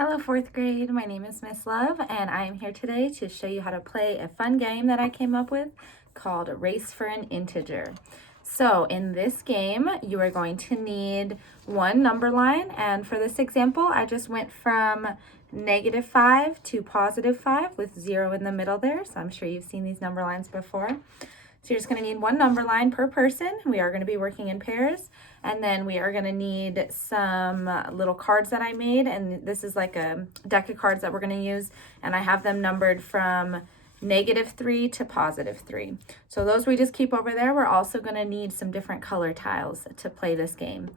Hello, fourth grade. My name is Miss Love, and I am here today to show you how to play a fun game that I came up with called Race for an Integer. So in this game, you are going to need one number line, and for this example, I just went from -5 to +5 with 0 in the middle there, so I'm sure you've seen these number lines before. So you're just going to need one number line per person. We are going to be working in pairs. And then we are going to need some little cards that I made. And this is like a deck of cards that we're going to use. And I have them numbered from -3 to +3. So those we just keep over there. We're also going to need some different color tiles to play this game.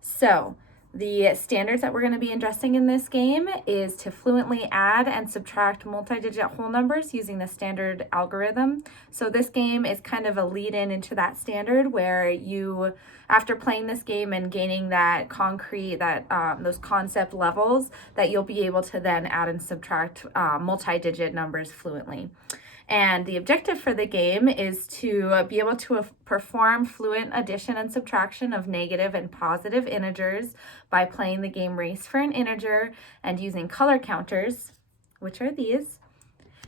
So the standards that we're going to be addressing in this game is to fluently add and subtract multi-digit whole numbers using the standard algorithm. So this game is kind of a lead-in into that standard where you, after playing this game and gaining that those concept levels, that you'll be able to then add and subtract multi-digit numbers fluently. And the objective for the game is to be able to perform fluent addition and subtraction of negative and positive integers by playing the game Race for an Integer and using color counters, which are these,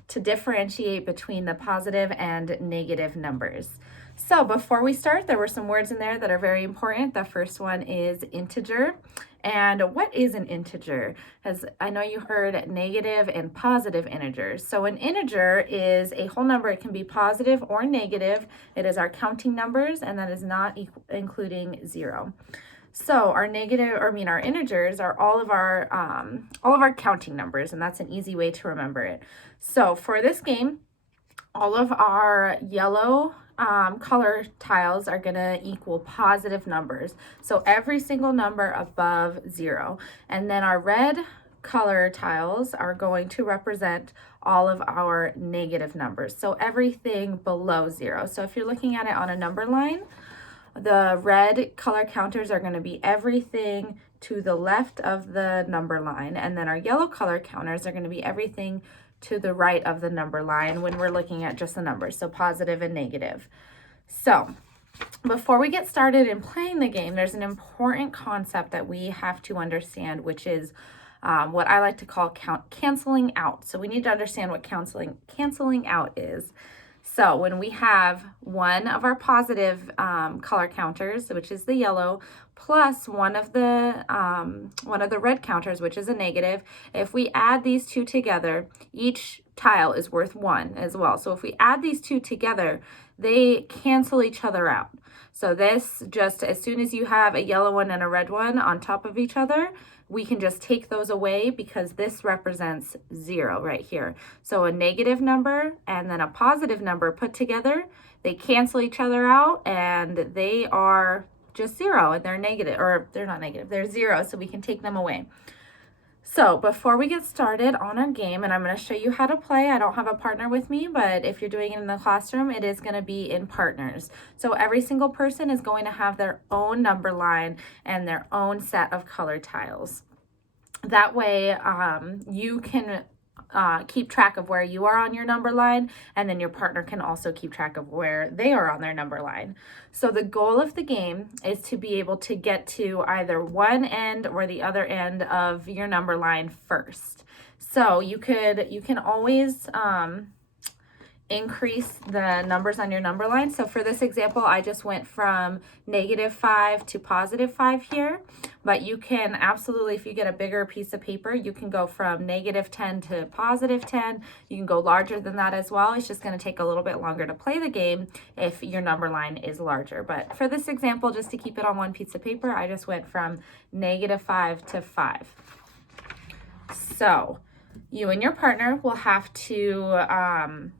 to differentiate between the positive and negative numbers. So before we start, there were some words in there that are very important. The first one is integer. And what is an integer? As I know you heard negative and positive integers. So an integer is a whole number. It can be positive or negative. It is our counting numbers, and that is not including 0. So our integers are all of our counting numbers, and that's an easy way to remember it. So for this game, all of our yellow color tiles are going to equal positive numbers. So every single number above 0. And then our red color tiles are going to represent all of our negative numbers. So everything below 0. So if you're looking at it on a number line, the red color counters are going to be everything to the left of the number line. And then our yellow color counters are going to be everything to the right of the number line when we're looking at just the numbers, so positive and negative. So before we get started in playing the game, there's an important concept that we have to understand, which is what I like to call canceling out. So we need to understand what canceling out is. So when we have one of our positive color counters, which is the yellow, plus one of the red counters, which is a negative, if we add these two together, each tile is worth 1 as well. So if we add these two together, they cancel each other out. So this, just as soon as you have a yellow one and a red one on top of each other, we can just take those away because this represents 0 right here. So a negative number and then a positive number put together, they cancel each other out and they are just 0, and they're negative, or they're not negative, they're 0, so we can take them away. So before we get started on our game, and I'm going to show you how to play, I don't have a partner with me, but if you're doing it in the classroom, it is going to be in partners. So every single person is going to have their own number line and their own set of color tiles. That way you can keep track of where you are on your number line, and then your partner can also keep track of where they are on their number line. So the goal of the game is to be able to get to either one end or the other end of your number line first. So you can always increase the numbers on your number line. So for this example, I just went from -5 to +5 here, but you can absolutely, if you get a bigger piece of paper, you can go from -10 to +10. You can go larger than that as well. It's just going to take a little bit longer to play the game if your number line is larger. But for this example, just to keep it on one piece of paper, I just went from -5 to 5. So you and your partner will have to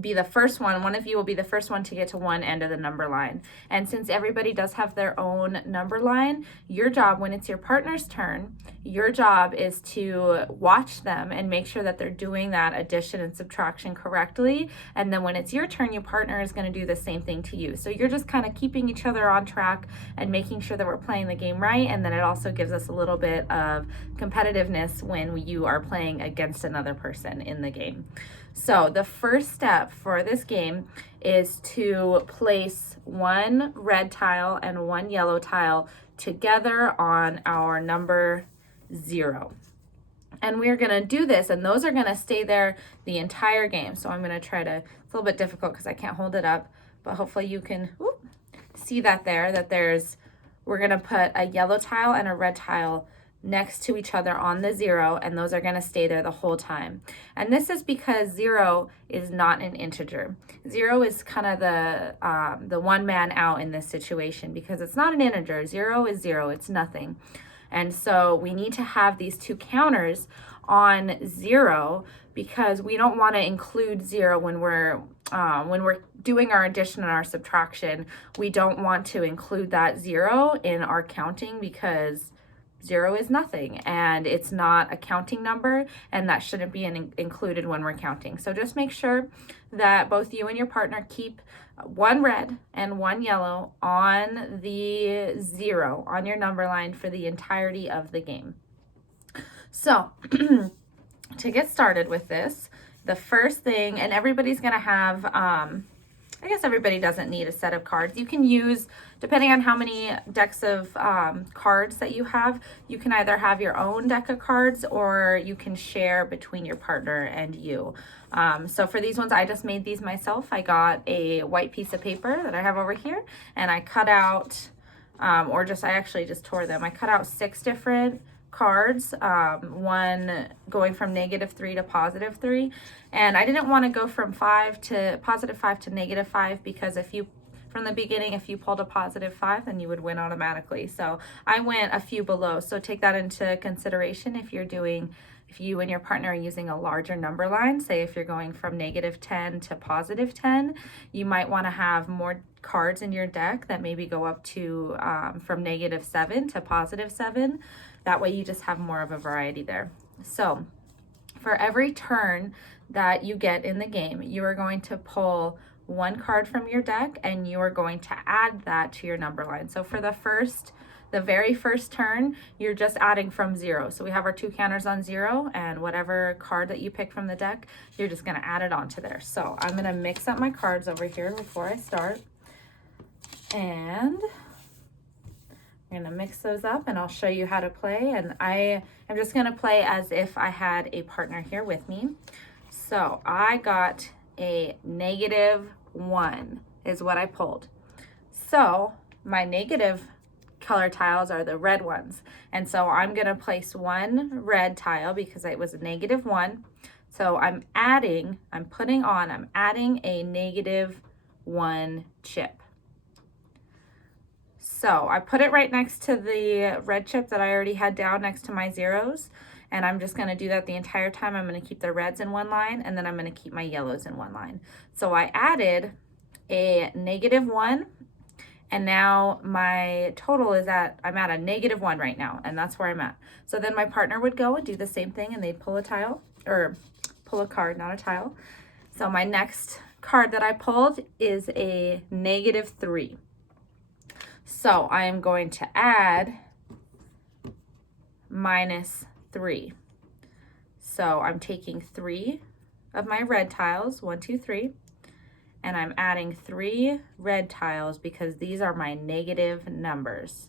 be the first one of you will be the first one to get to one end of the number line. And since everybody does have their own number line, your job, when it's your partner's turn, your job is to watch them and make sure that they're doing that addition and subtraction correctly. And then when it's your turn, your partner is going to do the same thing to you. So you're just kind of keeping each other on track and making sure that we're playing the game right. And then it also gives us a little bit of competitiveness when you are playing against another person in the game. So the first step for this game is to place one red tile and one yellow tile together on our number 0. And we're going to do this, and those are going to stay there the entire game. So I'm going to try to, it's a little bit difficult because I can't hold it up, but hopefully you can see that there, that we're going to put a yellow tile and a red tile next to each other on the 0, and those are going to stay there the whole time. And this is because 0 is not an integer. 0 is kind of the one man out in this situation because it's not an integer. 0 is 0, it's nothing. And so we need to have these two counters on 0 because we don't want to include 0 when we're doing our addition and our subtraction. We don't want to include that 0 in our counting because 0 is nothing and it's not a counting number, and that shouldn't be included when we're counting. So just make sure that both you and your partner keep one red and one yellow on the 0 on your number line for the entirety of the game. So to get started with this, the first thing, and everybody's going to have, I guess everybody doesn't need a set of cards. You can use, depending on how many decks of cards that you have, you can either have your own deck of cards or you can share between your partner and you. So for these ones, I just made these myself. I got a white piece of paper that I have over here, and I cut out, I actually just tore them. I cut out 6 different cards, one going from -3 to +3, and I didn't want to go from +5 to -5 because from the beginning, if you pulled a +5, then you would win automatically. So I went a few below. So take that into consideration if you and your partner are using a larger number line. Say if you're going from -10 to +10, you might want to have more cards in your deck that maybe go up to from -7 to +7. That way you just have more of a variety there. So for every turn that you get in the game, you are going to pull one card from your deck and you are going to add that to your number line. So for the very first turn, you're just adding from 0. So we have our 2 counters on 0, and whatever card that you pick from the deck, you're just going to add it onto there. So I'm going to mix up my cards over here before I start. And I'm going to mix those up and I'll show you how to play. And I am just going to play as if I had a partner here with me. So I got a -1 is what I pulled. So my negative color tiles are the red ones. And so I'm going to place one red tile because it was a -1. So I'm adding a -1 chip. So I put it right next to the red chip that I already had down next to my 0s. And I'm just going to do that the entire time. I'm going to keep the reds in one line, and then I'm going to keep my yellows in one line. So I added a -1, and now my total is I'm at a -1 right now, and that's where I'm at. So then my partner would go and do the same thing, and they'd pull a tile, or pull a card, not a tile. So my next card that I pulled is a -3. So I am going to add -3. So I'm taking 3 of my red tiles, 1, 2, 3, and I'm adding 3 red tiles because these are my negative numbers.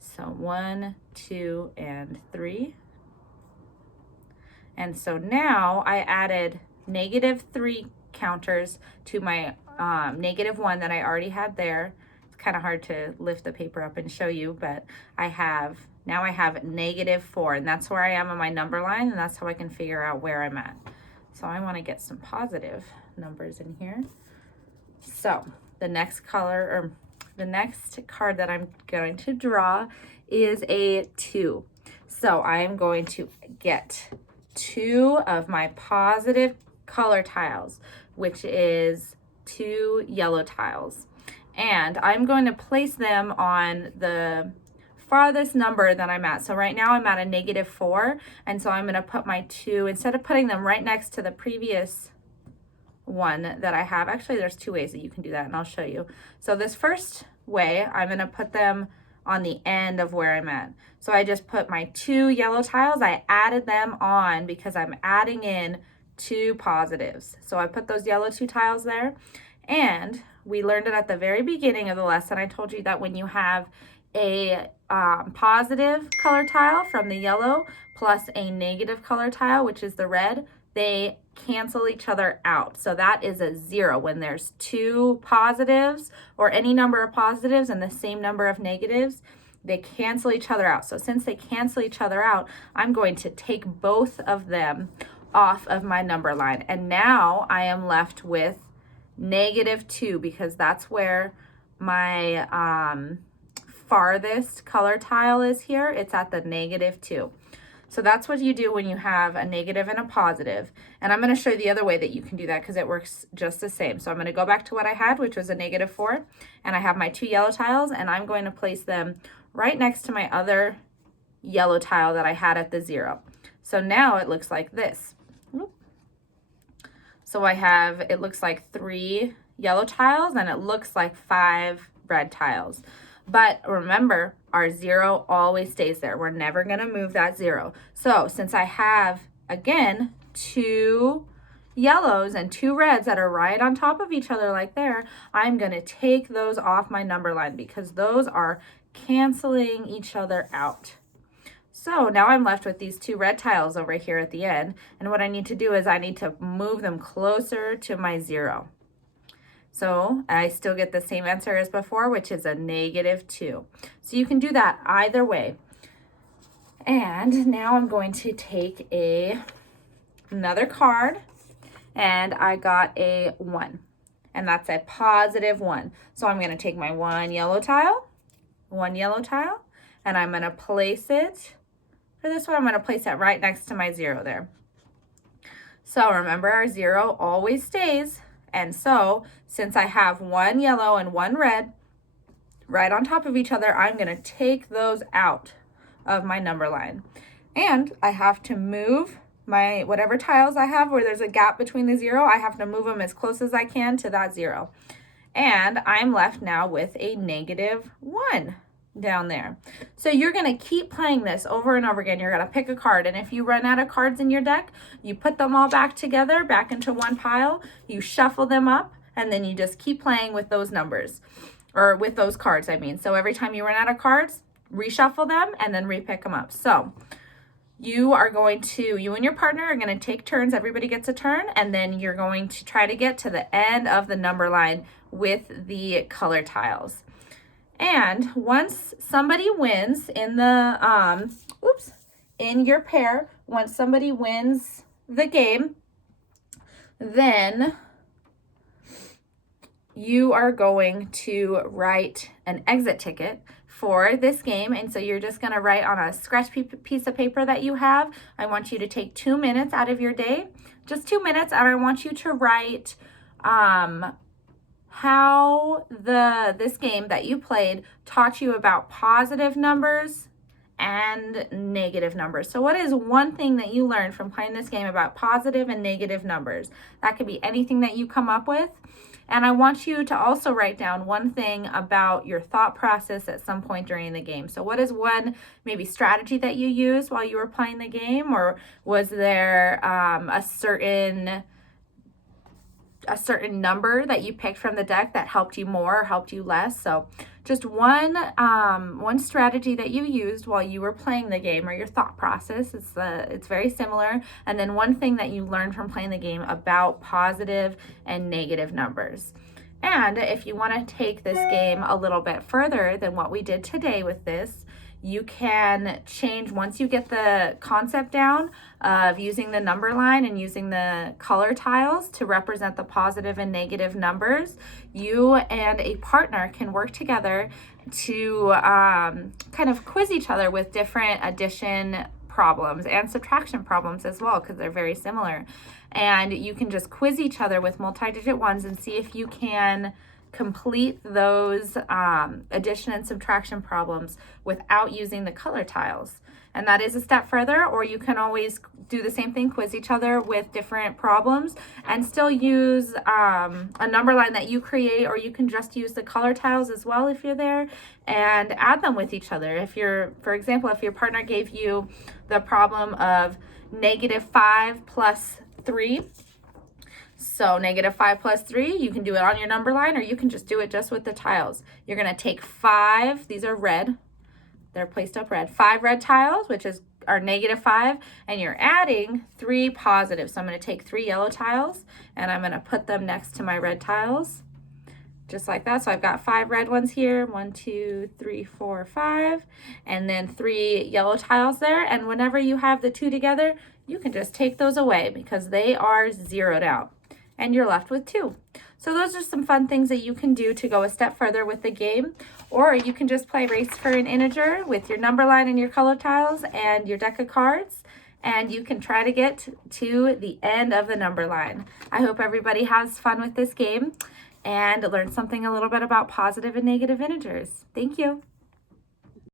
So 1, 2, and 3. And so now I added -3 counters to my -1 that I already had there. Kind of hard to lift the paper up and show you, but now I have -4, and that's where I am on my number line, and that's how I can figure out where I'm at. So I want to get some positive numbers in here. So the next card that I'm going to draw is a 2. So I am going to get 2 of my positive color tiles, which is 2 yellow tiles. And I'm going to place them on the farthest number that I'm at. So right now I'm at a -4, and so I'm going to put my 2, instead of putting them right next to the previous one that I have. Actually, there's 2 ways that you can do that, and I'll show you. So this first way, I'm going to put them on the end of where I'm at. So I just put my 2 yellow tiles, I added them on because I'm adding in 2 positives. So I put those yellow 2 tiles there, and we learned it at the very beginning of the lesson. I told you that when you have a positive color tile from the yellow plus a negative color tile, which is the red, they cancel each other out. So that is a 0 when there's 2 positives or any number of positives and the same number of negatives. They cancel each other out. So since they cancel each other out, I'm going to take both of them off of my number line. And now I am left with -2 because that's where my farthest color tile is here. It's at the -2. So that's what you do when you have a negative and a positive. And I'm going to show you the other way that you can do that because it works just the same. So I'm going to go back to what I had, which was a -4. And I have my 2 yellow tiles, and I'm going to place them right next to my other yellow tile that I had at the 0. So now it looks like this. So I have, it looks like 3 yellow tiles, and it looks like 5 red tiles. But remember, our 0 always stays there. We're never going to move that 0. So since I have, again, 2 yellows and 2 reds that are right on top of each other like there, I'm going to take those off my number line because those are canceling each other out. So now I'm left with these 2 red tiles over here at the end. And what I need to do is I need to move them closer to my 0. So I still get the same answer as before, which is a -2. So you can do that either way. And now I'm going to take another card, and I got a 1. And that's a +1. So I'm going to take my 1 yellow tile, and I'm going to place it, for this one, I'm going to place it right next to my 0 there. So remember, our 0 always stays. And so, since I have 1 yellow and 1 red right on top of each other, I'm going to take those out of my number line. And I have to move my whatever tiles I have where there's a gap between the 0, I have to move them as close as I can to that 0. And I'm left now with a -1 down there. So you're going to keep playing this over and over again. You're going to pick a card, and if you run out of cards in your deck, you put them all back together, back into one pile, you shuffle them up, and then you just keep playing with those numbers, or with those cards, I mean. So every time you run out of cards, reshuffle them and then repick them up. So you and your partner are going to take turns. Everybody gets a turn, and then you're going to try to get to the end of the number line with the color tiles. And once somebody wins in the, in your pair, once somebody wins the game, then you are going to write an exit ticket for this game. And so you're just going to write on a scratch piece of paper that you have. I want you to take 2 minutes out of your day, just 2 minutes, and I want you to write how this game that you played taught you about positive numbers and negative numbers. So what is one thing that you learned from playing this game about positive and negative numbers? That could be anything that you come up with. And I want you to also write down one thing about your thought process at some point during the game. So what is one maybe strategy that you used while you were playing the game? Or was there a certain number that you picked from the deck that helped you more or helped you less? So just one strategy that you used while you were playing the game, or your thought process. It's very similar. And then one thing that you learned from playing the game about positive and negative numbers. And if you want to take this game a little bit further than what we did today with this, you can change, once you get the concept down of using the number line and using the color tiles to represent the positive and negative numbers, you and a partner can work together to kind of quiz each other with different addition problems and subtraction problems as well, because they're very similar. And you can just quiz each other with multi-digit ones and see if you can complete those addition and subtraction problems without using the color tiles. And that is a step further, or you can always do the same thing, quiz each other with different problems and still use a number line that you create, or you can just use the color tiles as well if you're there and add them with each other. If for example, if your partner gave you the problem of -5 plus 3, so -5 plus 3, you can do it on your number line, or you can just do it just with the tiles. You're going to take 5, these are red, They're placed up red. 5 red tiles, which is our -5, and you're adding 3 positive. So I'm going to take 3 yellow tiles and I'm going to put them next to my red tiles, just like that. So I've got 5 red ones here, 1, 2, 3, 4, 5, and then 3 yellow tiles there. And whenever you have the 2 together, you can just take those away because they are zeroed out and you're left with 2. So those are some fun things that you can do to go a step further with the game. Or you can just play Race for an Integer with your number line and your color tiles and your deck of cards, and you can try to get to the end of the number line. I hope everybody has fun with this game and learn something a little bit about positive and negative integers. Thank you.